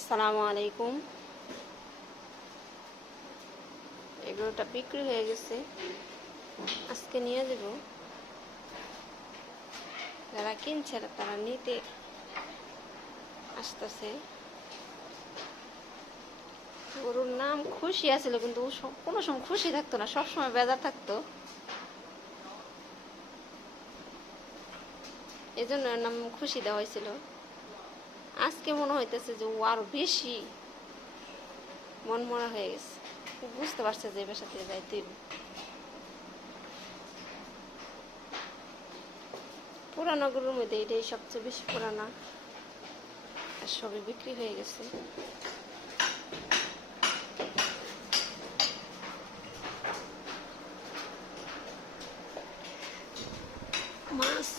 আসসালামু আলাইকুম। এগুলোটা বিক্রি হয়ে গেছে, আজকে নিয়ে যাব। যারা কিনছে তারা নিতে আসতেছে। গরুর নাম খুশি আছিল, কিন্তু কোনো সময় খুশি থাকতো না, সবসময় বেজার থাকতো। এই জন্য এর নাম খুশি দেওয়া হয়েছিল। আজকে মনে হইতেছে যে ও আরো বেশি মন মরা হয়ে গেছে, বুঝতে পারছে যে এবার সাথে যাইতে হইবে। পুরানো গরুর মধ্যে এটাই সবচেয়ে বেশি পুরানা, আর সবই বিক্রি হয়ে গেছে। মাছ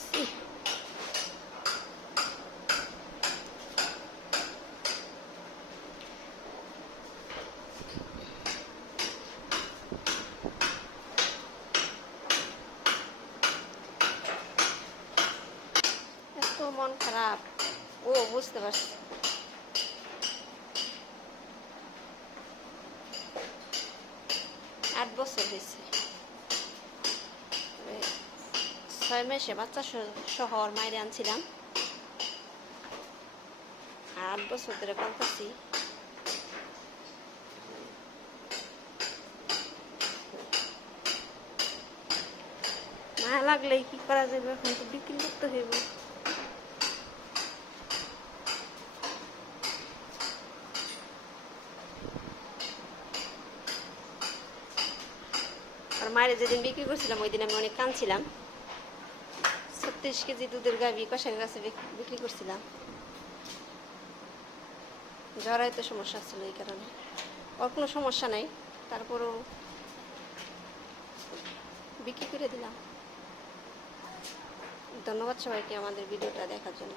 এত মন খারাপ, ও বুঝতে পারছে। 8 বছর হয়েছে, 6 মাসে বাচ্চা সহ ওর মায়ের আনছিলাম, আর 8 বছর ধরে পালতেছি। মায়া লাগলে কি করা যাবে, এখন তো বিক্রি করতে হইব। আর মায়ের যেদিন বিক্রি করছিলাম ওই দিন আমি অনেক কাঁদছিলাম। 36 কেজি দুধের গাভী কষার কাছে বিক্রি করছিলাম। জ্বরায় তো সমস্যা ছিল, এই কারণে। ওর কোনো সমস্যা নাই, তারপরেও বিক্রি করে দিলাম। ধন্যবাদ সবাইকে আমাদের ভিডিওটা দেখার জন্য।